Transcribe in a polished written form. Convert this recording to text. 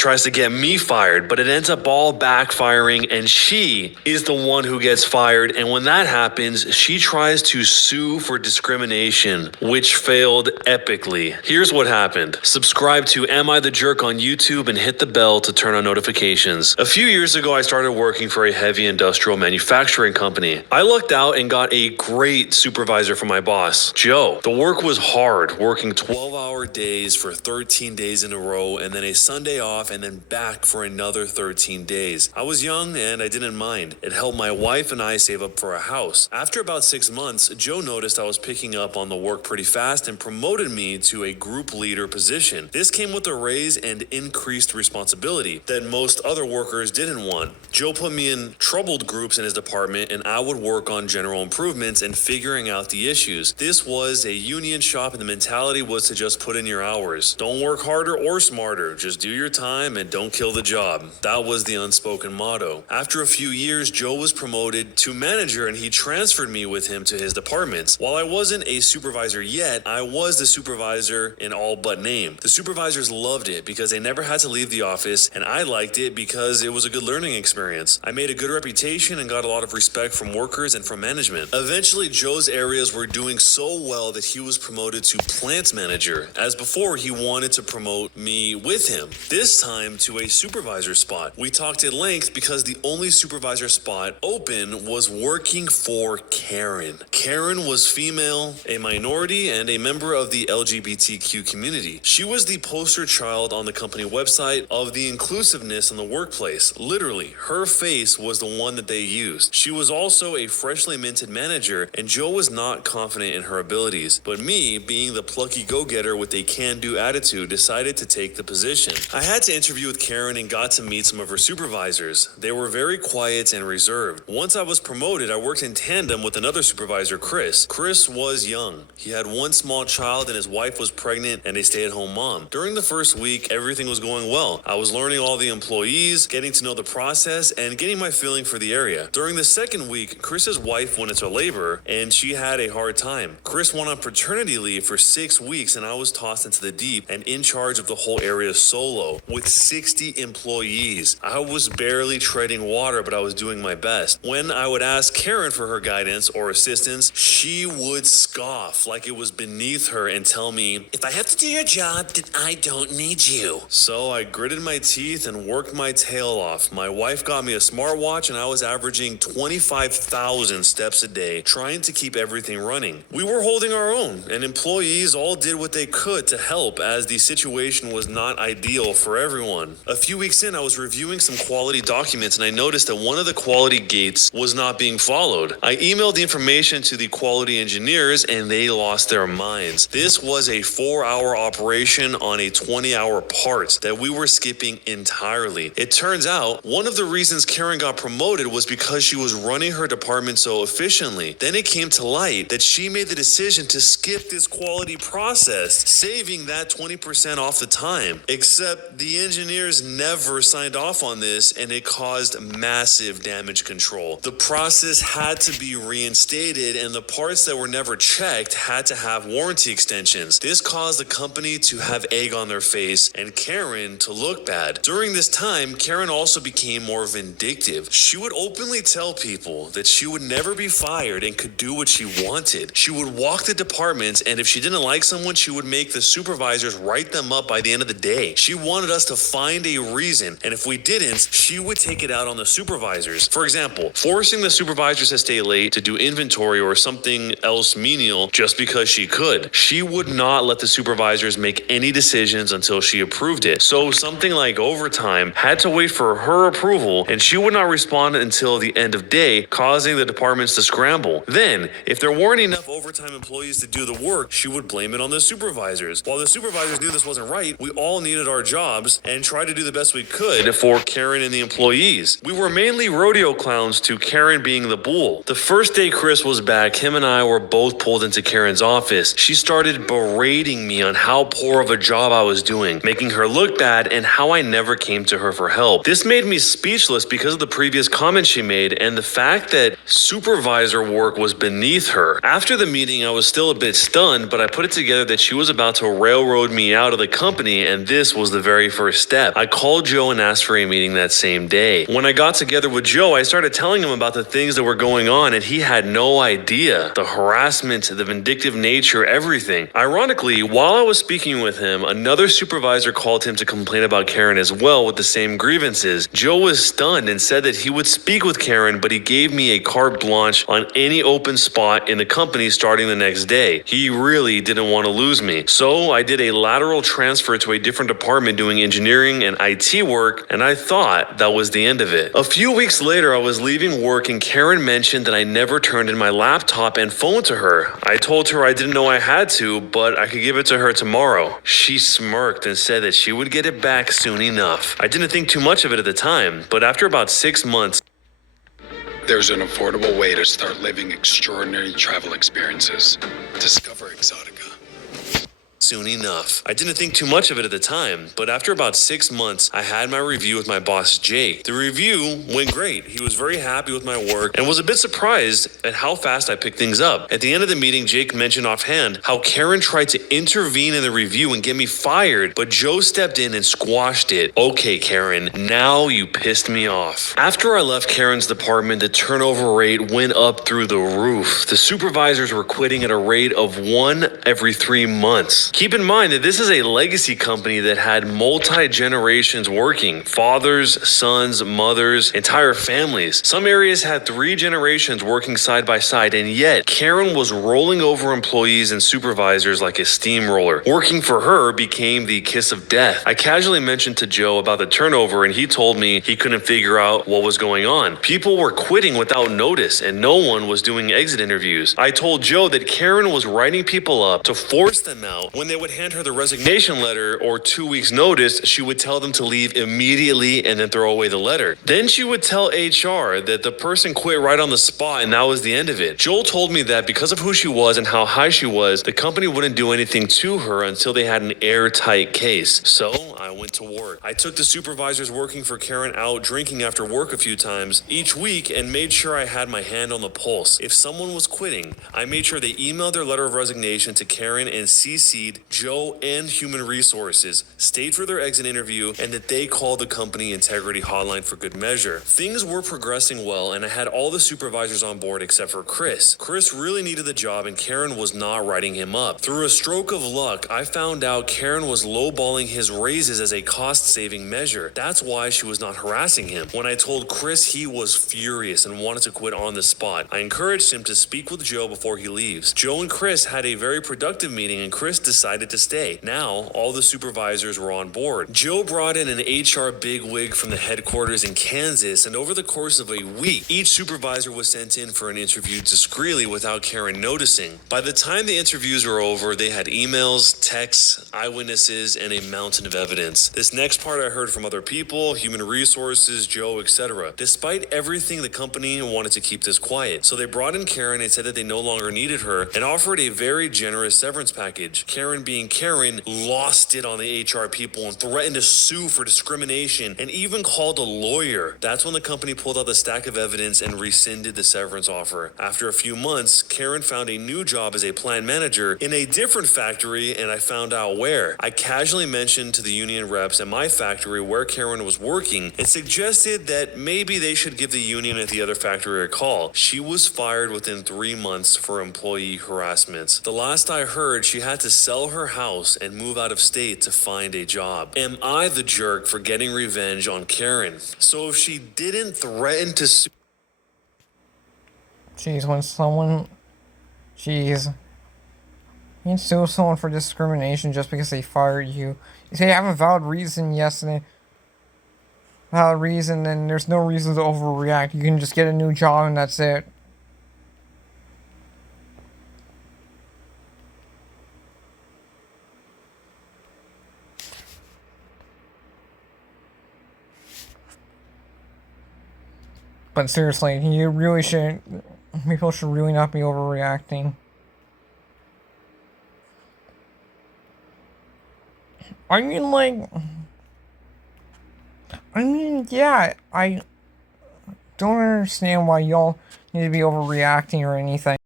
tries to get me fired, but it ends up all backfiring and she is the one who gets fired. And when that happens, she tries to sue for discrimination, which failed epically. Here's what happened. Subscribe to Am I the Jerk on YouTube and hit the bell to turn on notifications. A few years ago, I started working for a heavy industrial manufacturing company. I lucked out and got a great supervisor from my boss, Joe. The work was hard, working 12-hour days for 13 days in a row and then a Sunday off and then back for another 13 days. I was young and I didn't mind. It helped my wife and I save up for a house. After about 6 months, Joe noticed I was picking up on the work pretty fast and promoted me to a group leader position. This came with a raise and increased responsibility that most other workers didn't want. Joe put me in troubled groups in his department and I would work on general improvements and figuring out the issues. This was a union shop and the mentality was to just put in your hours. Don't work harder or smarter, just do your time and don't kill the job. That was the unspoken motto. After a few years, Joe was promoted to manager and he transferred me with him to his departments. While I wasn't a supervisor yet, I was the supervisor in all but name. The supervisors loved it because they never had to leave the office and I liked it because it was a good learning experience. I made a good reputation and got a lot of respect from workers and from management. Eventually, Joe's areas were doing so well that he was promoted to plant manager. As before, he wanted to promote me with him, this time to a supervisor spot. We talked at length because the only supervisor spot open was working for Karen. Karen was female, a minority, and a member of the LGBTQ community. She was the poster child on the company website of the inclusiveness in the workplace. Literally, her face was the one that they used. She was also a freshly minted manager, and Joe was not confident in her abilities. But me, being the plucky go-getter with a can-do attitude, decided to take the position. I had to interview with Karen and got to meet some of her supervisors. They were very quiet and reserved. Once I was promoted, I worked in tandem with another supervisor, Chris. Chris was young. He had one small child and his wife was pregnant and a stay-at-home mom. During the first week, everything was going well. I was learning all the employees, getting to know the process, and getting my feeling for the area. During the second week, Chris's wife went into labor and she had a hard time. Chris went on paternity leave for 6 weeks and I was tossed into the deep and in charge of the whole area solo with 60 employees. I was barely treading water, but I was doing my best. When I would ask Karen for her guidance or assistance, she would scoff like it was beneath her and tell me, "If I have to do your job, then I don't need you." So I gritted my teeth and worked my tail off. My wife got me a smartwatch and I was averaging 25,000 steps a day, trying to keep everything running. We were holding our own, and employees all did what they could to help as the situation was not ideal for everyone. A few weeks in, I was reviewing some quality documents and I noticed that one of the quality gates was not being followed. I emailed the information to the quality engineers and they lost their minds. This was a 4-hour operation on a 20-hour part that we were skipping entirely. It turns out one of the reasons Karen got promoted was because she was running her department so efficiently. Then it came to light that she made the decision to skip this quality process, saving that 20% off the time. Except the engineers never signed off on this and it caused massive damage control. The process had to be reinstated and the parts that were never checked had to have warranty extensions. This caused the company to have egg on their face and Karen to look bad. During this time, Karen also became more vindictive. She would openly tell people that she would never be fired and could do what she wanted. She would walk the departments and if she didn't like someone, she would make the supervisors write them up by the end of the day. She wanted us to find a reason, and if we didn't, she would take it out on the supervisors. For example, forcing the supervisors to stay late to do inventory or something else menial just because she could. She would not let the supervisors make any decisions until she approved it. So something like overtime had to wait for her approval, and she would not respond until the end of day, causing the departments to scramble. Then, if there weren't enough overtime employees to do the work, she would blame it on the supervisors. While the supervisors knew this wasn't right, we all needed our jobs and tried to do the best we could for Karen and the employees. We were mainly rodeo clowns to Karen being the bull. The first day Chris was back, him and I were both pulled into Karen's office. She started berating me on how poor of a job I was doing, making her look bad and how I never came to her for help. This made me speechless because of the previous comments she made and the fact that supervisor work was beneath her. After the meeting, I was still a bit stunned, but I put it together that she was about to railroad me out of the company, and this was the very first first step. I called Joe and asked for a meeting that same day. When I got together with Joe, I started telling him about the things that were going on, and he had no idea. The harassment, the vindictive nature, everything. Ironically, while I was speaking with him, another supervisor called him to complain about Karen as well with the same grievances. Joe was stunned and said that he would speak with Karen, but he gave me a carte blanche on any open spot in the company starting the next day. He really didn't want to lose me. So I did a lateral transfer to a different department doing engineering and IT work, and I thought that was the end of it. A few weeks later, I was leaving work and Karen mentioned that I never turned in my laptop and phone to her. I told her I didn't know I had to, but I could give it to her tomorrow. She smirked and said that she would get it back soon enough. I didn't think too much of it at the time, but after about 6 months, there's an affordable way to start living extraordinary travel experiences. Discover Exotica. Soon enough. I didn't think too much of it at the time, but after about 6 months, I had my review with my boss, Jake. The review went great. He was very happy with my work and was a bit surprised at how fast I picked things up. At the end of the meeting, Jake mentioned offhand how Karen tried to intervene in the review and get me fired, but Joe stepped in and squashed it. Okay, Karen, now you pissed me off. After I left Karen's department, the turnover rate went up through the roof. The supervisors were quitting at a rate of 1 every 3 months. Keep in mind that this is a legacy company that had multi-generations working. Fathers, sons, mothers, entire families. Some areas had 3 generations working side by side, and yet Karen was rolling over employees and supervisors like a steamroller. Working for her became the kiss of death. I casually mentioned to Joe about the turnover, and he told me he couldn't figure out what was going on. People were quitting without notice, and no one was doing exit interviews. I told Joe that Karen was writing people up to force them out. When they would hand her the resignation letter or 2 weeks notice, she would tell them to leave immediately and then throw away the letter. Then she would tell HR that the person quit right on the spot and that was the end of it. Joel told me that because of who she was and how high she was, the company wouldn't do anything to her until they had an airtight case. So I went to work. I took the supervisors working for Karen out drinking after work a few times each week and made sure I had my hand on the pulse. If someone was quitting, I made sure they emailed their letter of resignation to Karen and CC'd Joe and Human Resources, stayed for their exit interview, and that they called the company integrity hotline for good measure. Things were progressing well, and I had all the supervisors on board except for Chris. Chris really needed the job, and Karen was not writing him up. Through a stroke of luck, I found out Karen was lowballing his raises as a cost-saving measure. That's why she was not harassing him. When I told Chris, he was furious and wanted to quit on the spot. I encouraged him to speak with Joe before he leaves. Joe and Chris had a very productive meeting, and Chris decided to stay. Now, all the supervisors were on board. Joe brought in an HR bigwig from the headquarters in Kansas, and over the course of a week, each supervisor was sent in for an interview discreetly without Karen noticing. By the time the interviews were over, they had emails, texts, eyewitnesses, and a mountain of evidence. This next part I heard from other people, Human Resources, Joe, etc. Despite everything, the company wanted to keep this quiet, so they brought in Karen and said that they no longer needed her and offered a very generous severance package. Karen, being Karen, lost it on the HR people and threatened to sue for discrimination and even called a lawyer. That's when the company pulled out the stack of evidence and rescinded the severance offer. After a few months, Karen found a new job as a plant manager in a different factory, and I found out where. I casually mentioned to the union reps at my factory where Karen was working and suggested that maybe they should give the union at the other factory a call. She was fired within 3 months for employee harassment. The last I heard, she had to sell her house and move out of state to find a job. Am I the jerk for getting revenge on Karen? So if she didn't threaten to sue... Jeez, when someone... Jeez. You can sue someone for discrimination just because they fired you. If they have a valid reason, yes, and a valid reason, then there's no reason to overreact. You can just get a new job and that's it. But seriously, you really should... People should really not be overreacting. I mean, like... I mean, yeah, I don't understand why y'all need to be overreacting or anything.